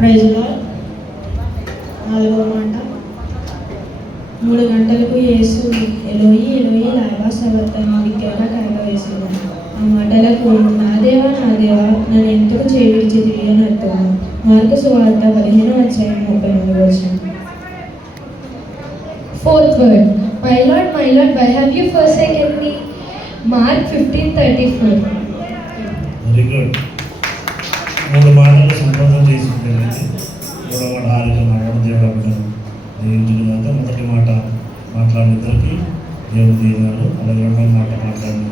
ప్రైజ్లో నాలుగో మాట. మూడు గంటలకు యేసు ఎలోయి ఎలోయి లాభా సవర్తన విద్యగా కాగ వేసేది ఆ మాటలకు నా దేవా నా దేవా నన్ను ఎంతకు చేయించి అని అర్థం మార్కు సువార్త పదిహేను అధ్యాయం ముప్పై మూడు వచ్చింది Fourth word, my Lord, my Lord, why have you forsaken me? Mark 15:34. Very good మూడు మాటలు సంపాదన చేసుకుంటే మూడో మాట ఆరోగ్యం మాట దేవుడు దేవుడి దాకా మొదటి మాట మాట్లాడిన ఇద్దరికి దేవుడు దీనాడు అలాగే రెండవ మాట మాట్లాడిన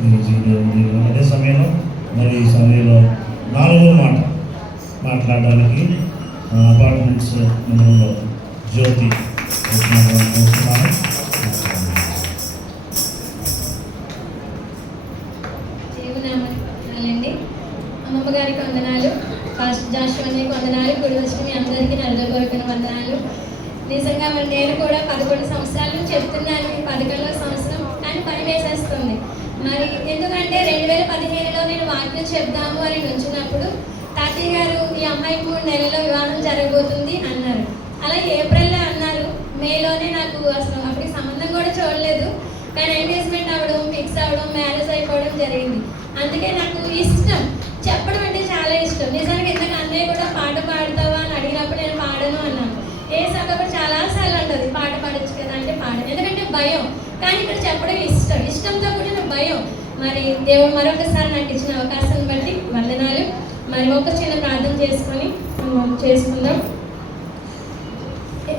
మీరు దేవుడు దీనాడు అదే సమయంలో మరి ఈ సమయంలో నాలుగో మాట మాట్లాడడానికి అపార్ట్మెంట్స్ నెంబర్లో జ్యోతి వచ్చినటువంటి ఫాస్ట్ వందనాలు గుడి వచ్చిన మీ అందరికీ నడదకొరకున్న వందనాలు. నిజంగా మరి నేను కూడా పదకొండు సంవత్సరాలు చెప్తున్నాను ఈ పదకొండవ సంవత్సరం కానీ పని వేసేస్తుంది. మరి ఎందుకంటే రెండు వేల పదిహేనులో నేను వాక్యం చెప్దాము అని నుంచినప్పుడు తాతయ్య గారు ఈ అమ్మాయి మూడు నెలల్లో వివాహం జరగబోతుంది అన్నారు. అలా ఏప్రిల్లో అన్నారు. మేలోనే నాకు అసలు అప్పటికి సంబంధం కూడా చూడలేదు. కానీ ఎంగేజ్మెంట్ అవ్వడం ఫిక్స్ అవ్వడం మ్యారేజ్ అయిపోవడం జరిగింది. అందుకే నాకు ఇష్టం చెప్పడం అంటే చాలా ఇష్టం. నిజానికి ఇంతకు అన్నయ్య కూడా పాట పాడతావా అని అడిగినప్పుడు నేను పాడను అన్నాను. ఏ సంగతి చాలా సార్లు అంటది పాట పాడచ్చు కదా అంటే పాడను. ఎందుకంటే భయం. కానీ ఇక్కడ చెప్పడం ఇష్టం. ఇష్టంతో కూడిన భయం. మరి దేవుడు మరొకసారి నాకు ఇచ్చిన అవకాశం బట్టి వందనాలు. మరి ఒక చిన్న ప్రార్థన చేసుకొని చేసుకుందాం.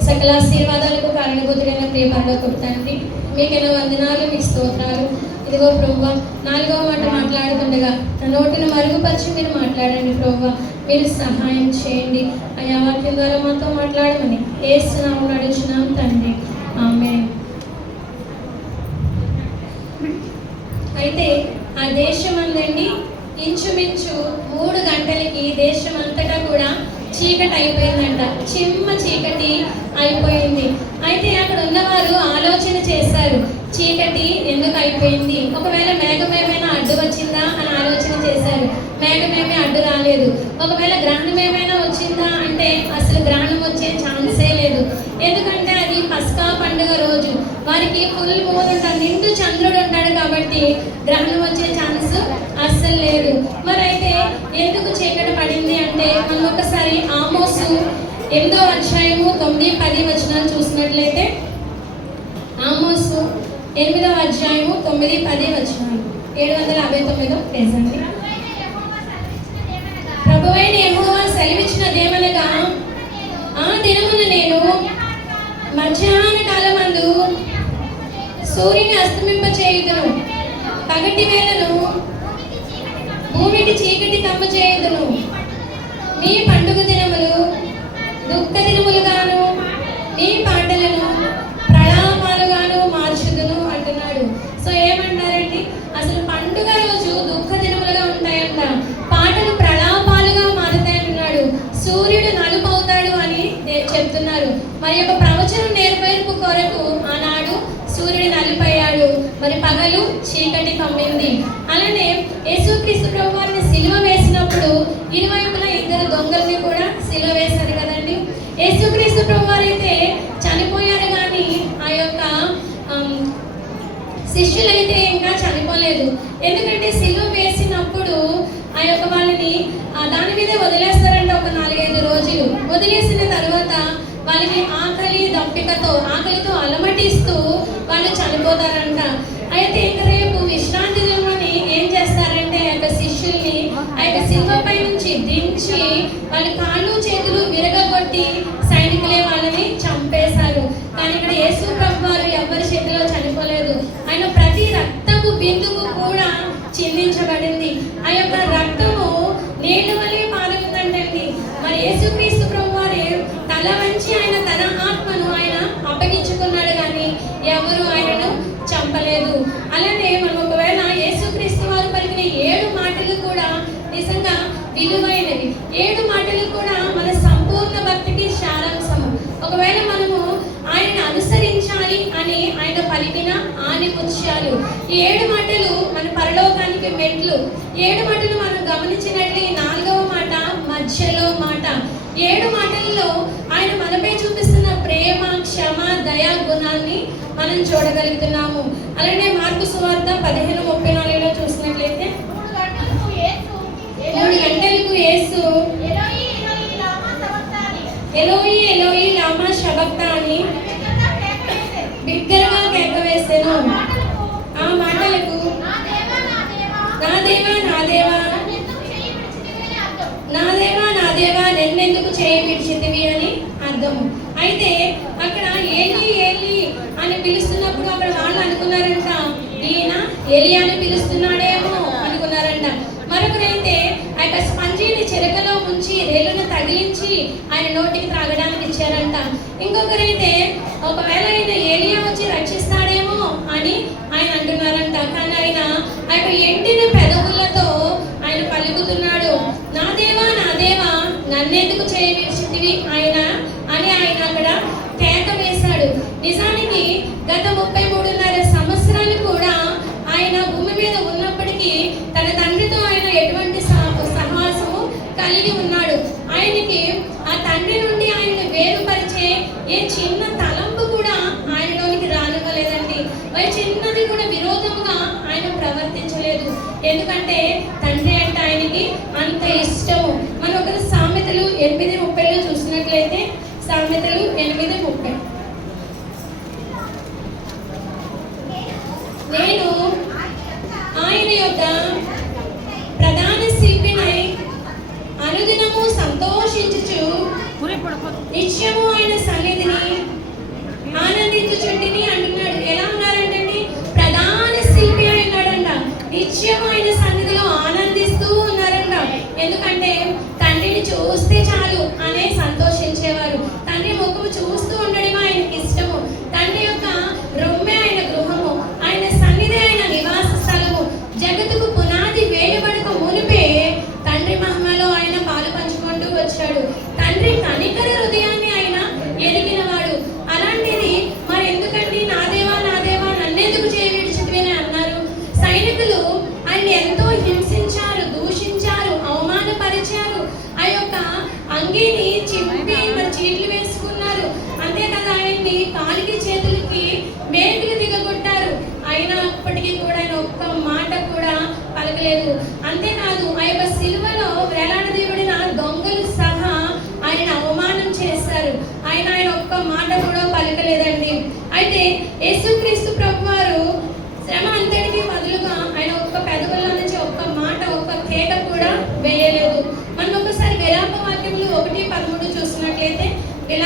సకల ఆశీర్వాదాలకు కారణభూతుడైన ప్రియ పరలోక తండ్రి మీకైనా వందనాలు మీ స్తోత్రాలు. ఇదిగో ప్రభువా నాలుగవ మాట మాట్లాడుతుండగా నా నోటిని మరుగుపరిచి మీరు మాట్లాడండి ప్రభువా మీరు సహాయం చేయండి. అయ్యా వాక్యం ద్వారా మాతో మాట్లాడమని ఏస్తున్నాము నడుచున్నాం తండ్రి. ఆమె అయితే ఆ దేశం అందండి ఇంచుమించు మూడు గంటలకి దేశం అంతటా కూడా చీకటి అయిపోయిందంట. చిమ్మ చీకటి అయిపోయింది. అయితే అక్కడ ఉన్నవారు ఆలోచన చేశారు. చీకటి ఎందుకు అయిపోయింది ఒకవేళ మేఘం ఏమైనా అడ్డు వచ్చిందా అని ఆలోచన చేశారు. మేఘం ఏమీ అడ్డు రాలేదు. ఒకవేళ గ్రహణం ఏమైనా వచ్చిందా అంటే అసలు గ్రహణం వచ్చే ఛాన్సే లేదు. ఎందుకంటే అది పస్కా పండుగ రోజు. వారికి ఫుల్ మూన్ ఉంటాడు నిండు చంద్రుడు ఉంటాడు కాబట్టి గ్రహణం వచ్చే ఛాన్స్ అస్సలు లేదు. మరి అయితే ఎందుకు చీకటి పడింది అంటే మనం ఒకసారి ఆమోసు ఎనిమిదో అధ్యాయము తొమ్మిది పది వచనాలు చూసినట్లయితే ఆమోసు ఎనిమిదవ అధ్యాయము తొమ్మిది పది వచ్చినాము ఏడు వందల యాభై తొమ్మిదో పేజ్ ప్రభువైన ప్రభువైన సెలవిచ్చిన సెలవిచ్చినదేమనగా ఆ దినమున నేను మధ్యాహ్న కాలమందు సూర్యుని అస్తమింపచేయుదును. పగటి వేళను భూమికి చీకటి కమ్మ చేయుదును మీ పండుగ దినములు దుఃఖ దిన మీ పాటలను ప్రళాపాలుగాను మార్చుదును అంటున్నాడు సో ఏమంటారండి అసలు పండుగ రోజు దుఃఖ దినములుగా ఉంటాయంట పాటలు ప్రళాపాలుగా మారుతాయంటున్నాడు సూర్యుడు నలుపు అవుతాడు అని దే- చెప్తున్నారు మరి యొక్క ప్రవచనం నేర్పేర్పు కొరకు ఆనాడు సూర్యుడు నలిపయ్యాడు మరి పగలు చీకటి కమ్మింది అలానే యేసుక్రీస్తు ప్రభు వారిని సిలువ వేసినప్పుడు ఇరువైపులా ఇద్దరు దొంగల్ని కూడా సిలువ వేశారు కదండి యేసుక్రీస్తు ప్రభు వారైతే చనిపోయారు కానీ ఆ యొక్క ఆమ్, శిష్యులైతే ఇంకా చనిపోలేదు ఎందుకంటే సిలువ వేసినప్పుడు ఆ యొక్క వాళ్ళని దాని మీద వదిలేస్తారంట ఒక నాలుగైదు రోజులు. వదిలేసిన తర్వాత వాళ్ళకి ఆకలి దప్పికతో ఆకలితో అలమటిస్తూ వాళ్ళు చనిపోతారంట. అయితే ఇంక రేపు విశ్రాంతి ఏడు మాటలు మన పరలోకానికి మెట్లు. ఏడు మాటలు మనం గమనించినట్టు ఈ నాలుగవ మాట మధ్యలో మాట. ఏడు మాటల్లో ఆయన మనపై చూపిస్తున్న ప్రేమ క్షమ దయా గుణాన్ని మనం చూడగలుగుతున్నాము. అలానే మార్పు సువార్థ పదిహేను చేయి అని అర్థం. అయితే అక్కడ ఏలి ఏలి అని పిలుస్తున్నప్పుడు అక్కడ వాళ్ళు అనుకున్నారంట ఈయన ఏలి అని పిలుస్తున్నాడేమో అనుకున్నారంట. మరొకరైతే ఆ యొక్క స్పంజీని చెరకలో ఉంచి రేలును తగిలించి ఆయన నోటికి త్రాగడానికి ఇచ్చారంట. ఇంకొకరైతే ఒకవేళ ఆయన ఏలియా వచ్చి రక్షిస్తాడేమో అని ఆయన అంటున్నారంట. కానీ ఆయన ఆ యొక్క ఎండి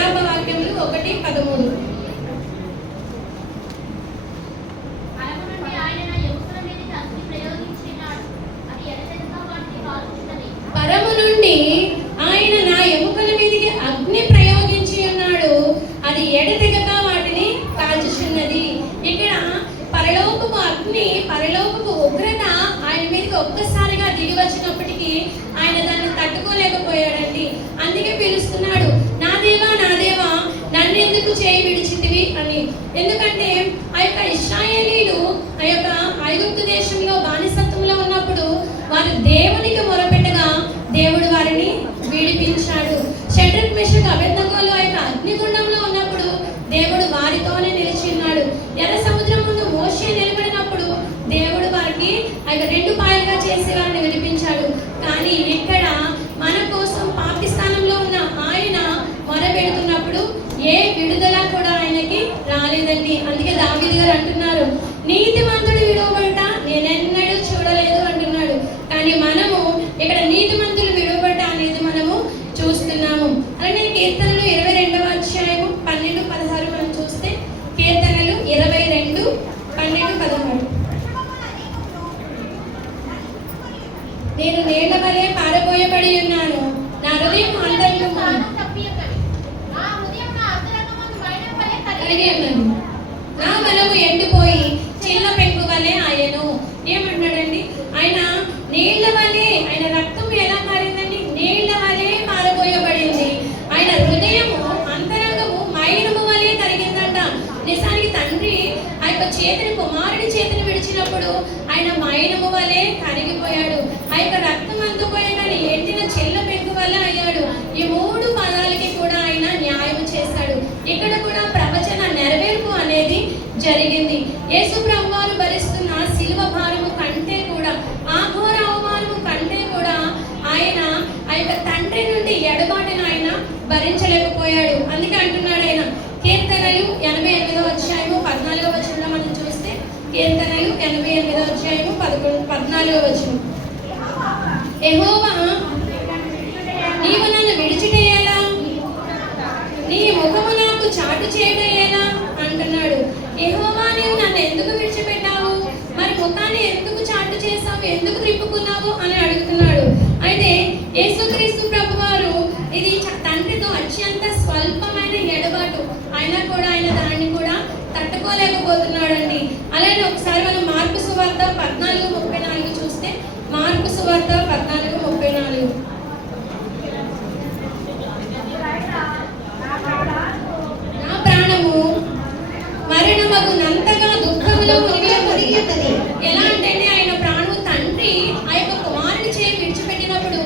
విలాప వాక్యములు ఒకటి పదమూడు. ఏ విడుదల కూడా ఆయనకి రాలేదండి. అందుకే దావిది గారు అంటున్నారు నీతిమంతుడు ఎండిపోయి నాలుగో వచ్చిన యెహోవా నీవు నన్ను విడిచిటేయాలా నీ ముఖము నాకు చాటు చేయడేలా అంటున్నాడు. యెహోవా నీవు నన్ను ఎందుకు విడిచిపెట్టావు? మరి ముఖాన్ని ఎందుకు చాటు చేసావు ఎందుకు తిప్పుకున్నావు? అని అడుగుతున్నాడు. అయితే యేసుక్రీస్తు ప్రభు వారు ఇది చ- తండ్రితో అత్యంత స్వల్పమైన ఎడబాటు. అయినా కూడా ఆయన దాన్ని కూడా తట్టుకోలేకపోతున్నాడండి. అలానే ఒకసారి మనం మార్పు సువార్త పద్నాలుగు ముప్పై మార్పు సువార్త పద్నాలుగు ముప్పై నాలుగు. నా ప్రాణము మరణమగునంతగా దుఃఖములో మునిగి ఉన్నది. ఎలా అంటే ఆయన ప్రాణము తండ్రి ఆ యొక్క కుమారుని చేయి విడిచిపెట్టినప్పుడు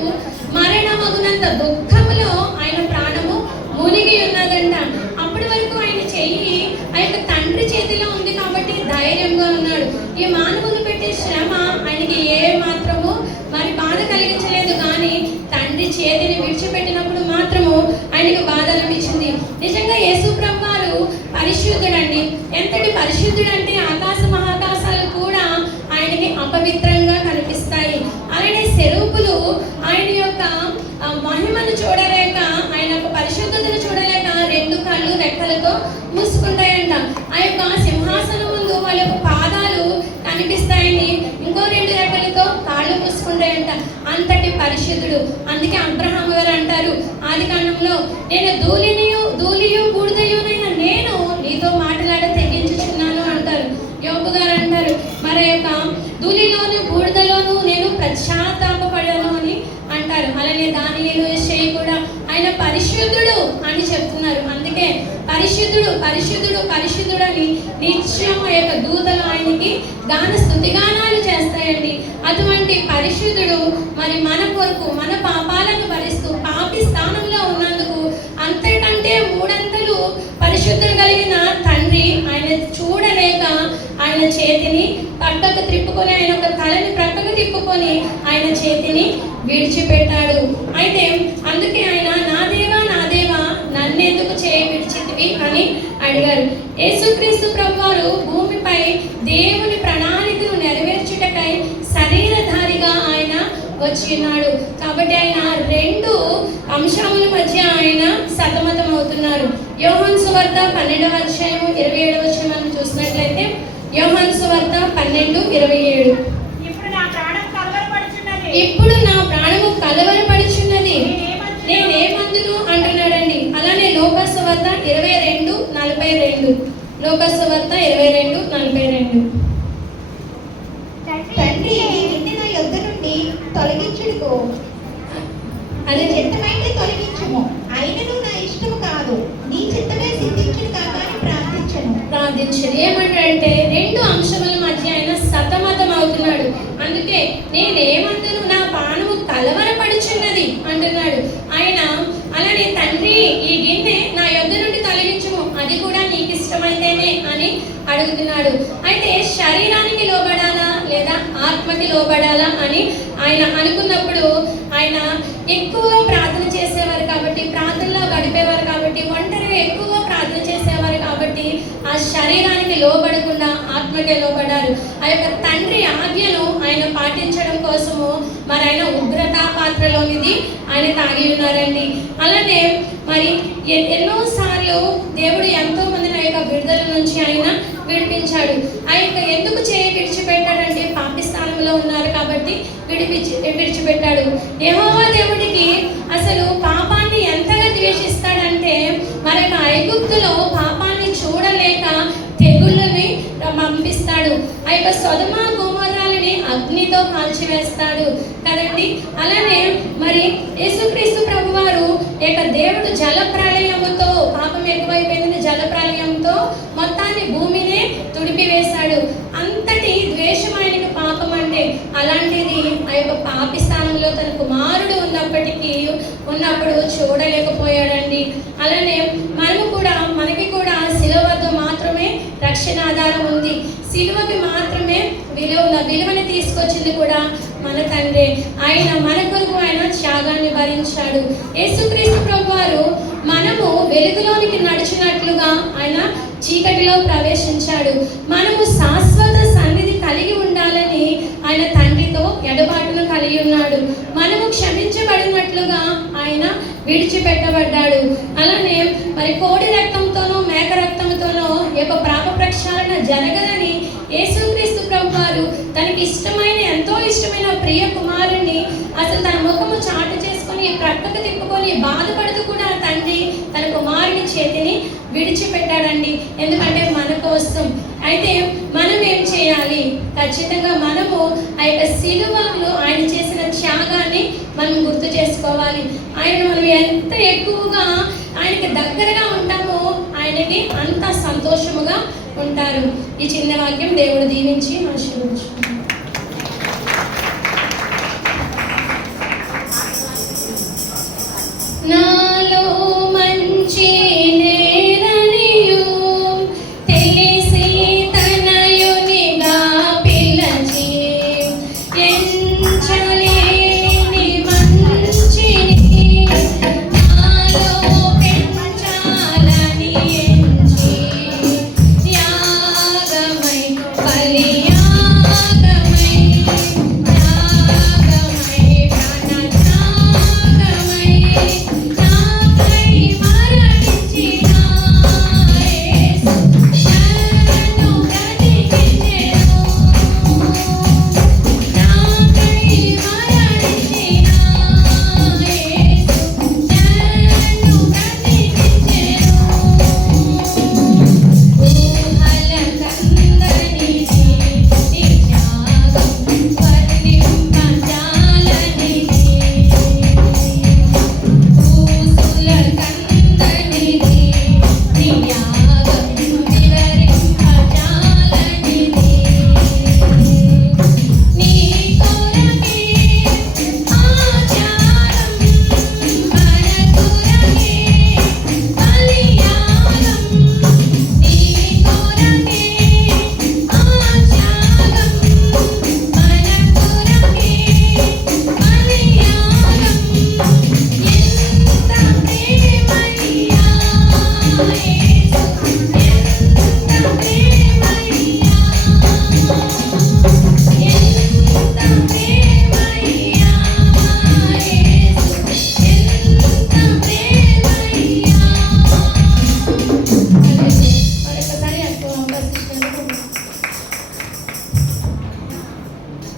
మరణమగునంత దుఃఖములో ఆయన ప్రాణము మునిగి ఉన్నదంట. అప్పటి వరకు ఆయన చెయ్యి ఆ యొక్క తండ్రి చేతిలో ఉంది కాబట్టి ధైర్యంగా ఉన్నాడు. ఈ మానవులు పెట్టే శ్రమ ఆయనకి ఏ మాత్రము మరి బాధ కలిగించలేదు కానీ తండ్రి చేతిని విడిచిపెట్టినప్పుడు మాత్రము ఆయనకు బాధ అనిపించింది నిజంగా యేసు ప్రభు వారు పరిశుద్ధుడండి ఎంతటి పరిశుద్ధుడంటే ఆకాశ మహాకాశాలు కూడా ఆయనకి అపవిత్రంగా కనిపిస్తాయి. అలానే సెరూపులు ఆయన యొక్క మహిమను చూడలేక ఆయన యొక్క పరిశుద్ధతను చూడలేక రెండు కళ్ళు రెక్కలతో మూసుకుంటాయంట. ఆ యొక్క సింహాసనం ముందు వాళ్ళ యొక్క పాదాలు కనిపిస్తాయని ఇంకో రెండు రెక్కలతో కాళ్ళు మూసుకుంటాయంట. అంతటి పరిశుద్ధుడు. అందుకే అబ్రహాం గారు అంటారు ఆది కాండంలో నేను ధూళినియు ధూళియు బూడిదయునే అంటారు యొక్క ధూళిలోను బూడిదలోను నేను పశ్చాత్తాపపడాను అని అంటారు. అలానే దాని చేయి కూడా ఆయన పరిశుద్ధుడు అని చెప్తున్నారు. అందుకే పరిశుద్ధుడు పరిశుద్ధుడు పరిశుద్ధుడు అని నిత్యం ఆ యొక్క దూతలు ఆయనకి గాన స్థుతిగానాలు చేస్తాయండి. అటువంటి పరిశుద్ధుడు మరి మన కొరకు మన పాపాలను భరిస్తూ పాపి స్థానంలో ఉన్నందుకు అంతకంటే మూడంతలు పరిశుద్ధుడు కలిగిన తండ్రి ఆయన చూడలేక ఆయన చేతిని పక్కకు త్రిప్పుకొని ఆయన ఒక తలని ప్రక్కకు తిప్పుకొని ఆయన చేతిని విడిచిపెట్టాడు. అయితే అందుకే ఆయన నా దేవా నా దేవా నన్నెందుకు చేయి విడిచితివి? అని అడిగారు. యేసుక్రీస్తు ప్రభువారు భూమిపై దేవుని ప్రణాళికను నెరవేర్చుటకై శరీరధారిగా ఆయన వచ్చినాడు కాబట్టి ఆయన రెండు అంశముల మధ్య ఆయన సతమతం అవుతున్నారు యోహన్ సువార్త పన్నెండవ అధ్యాయం ఇరవై ఏడవ వచనం మనం చూసినట్లయితే యోహన్ సువార్త పన్నెండు ఇరవై ఏడు. ఇప్పుడు నా ప్రాణం కలవరపడుచున్నది. ఇప్పుడు నా ప్రాణము కలవరపడుచున్నది. నేనేమందును? అంటున్నాడండి. అలానే లోకసవార్త ఇరవై రెండు నలభై రెండు. లోకసవార్త ఇరవై రెండు నలభై రెండు. తండ్రి నా యొద్ద నుండి తొలగించుడుకో. అది చిత్తమైతే తొలగించుము. అయినను నా ఇష్టము కాదు. నీ చిత్తమే సిద్ధించును కాక ప్రార్థించను. ప్రార్థించాడు ఏమంటాడంటే రెండు అంశముల మధ్య ఆయన సతమతం అవుతున్నాడు అందుకే నేనేమందును నా బాణము కలవరపడుచున్నది అంటున్నాడు. ఆయన అలానే తండ్రి ఈ గిన్నె నా యొద్ద నుండి తొలగించుము. అది కూడా నీకు ఇష్టమైతేనే అని అడుగుతున్నాడు. అయితే శరీరానికి లోబడాలా లేదా ఆత్మకి లోబడాలా అని ఆయన అనుకున్నప్పుడు ఆయన ఎక్కువగా ప్రార్థన చేసేవారు కాబట్టి ప్రార్థనలో గడిపేవారు కాబట్టి ఒంటరిగా ఎక్కువగా ప్రార్థన చేసేవారు కాబట్టి ఆ శరీరానికి లోబడకుండా ఆత్మకే లోబడ్డారు. ఆ యొక్క తండ్రి ఆజ్ఞను ఆయన పాటించడం కోసము మరి ఆయన ఉగ్రతా పాత్రలోనిది ఆయన తాగి ఉన్నారండి. అలానే మరి ఎ- ఎన్నోసార్లు దేవుడు ఎంతో మందిని ఆ యొక్క విడుదల నుంచి ఆయన విడిపించాడు. ఆ యొక్క ఎందుకు చేయ విడిచిపెట్టాడంటే పాపిస్థానంలో ఉన్నారు కాబట్టి విడిపించి విడిచిపెట్టాడు. యెహోవా దేవుడికి అసలు పాపాన్ని ఎంతగా ద్వేషిస్తాడంటే మరి యొక్క ఐగుప్తులో పాప పంపిస్తాడు. ఆ యొక్క సొదమ గుమరాలని అగ్నితో కాల్చివేస్తాడు. కదండి? అలానే మరి యేసుక్రీస్తు ప్రభువారు వారు యొక్క దేవుడు జల ప్రళయముతో పాపం ఎక్కువైపోయింది జల ప్రళయంతో మొత్తాన్ని భూమినే తుడిపివేశాడు. అంతటి ద్వేషం ఆయనకు పాపం అంటే అలాంటిది ఆ యొక్క పాపి స్థానంలో తన కుమారుడు ఉన్నప్పటికీ ఉన్నప్పుడు చూడలేకపోయాడండి. అలానే మనము కూడా మనకి కూడా శిలువ వద్ద మాత్రమే రక్షణ ఆధారం ఉంది. సిలువకి మాత్రమే విలువ విలువని తీసుకొచ్చింది కూడా మన తండ్రి. ఆయన మన కొరకు ఆయన త్యాగాన్ని భరించాడు. యేసుక్రీస్తు ప్రభు వారు మనము వెలుగులోనికి నడిచినట్లుగా ఆయన చీకటిలో ప్రవేశించాడు. మనము శాశ్వత సన్నిధి కలిగి ఉండాలని ఆయన తండ్రితో ఎడబాటును కలిగి ఉన్నాడు. మనము క్షమించబడినట్లుగా ఆయన విడిచిపెట్టబడ్డాడు. అలానే మరి కోడి రక్తంతోనో మేక రక్తంతోనో యొక్క ప్రాప జరగదని యేసుక్రీస్తు ప్రభు వారు తనకి ఇష్టమైన ఎంతో ఇష్టమైన ప్రియ కుమారుణ్ణి అసలు తన ముఖము చాటు చేసుకొని ప్రక్కకు తిప్పుకొని బాధపడుతూ కూడా తండ్రి తన కుమారుని చేతిని విడిచిపెట్టాడండి. ఎందుకంటే మన కోసం. అయితే మనం ఏం చేయాలి? ఖచ్చితంగా మనము ఆ యొక్క శిలువలో ఆయన చేసిన త్యాగాన్ని మనం గుర్తు చేసుకోవాలి. ఆయన మనం ఎంత ఎక్కువగా ఆయనకి దగ్గరగా ఉంటాం అనేది అంత సంతోషముగా ఉంటారు. ఈ చిన్న వాక్యం దేవుడు దీవించి ఆశీర్వదించు. నా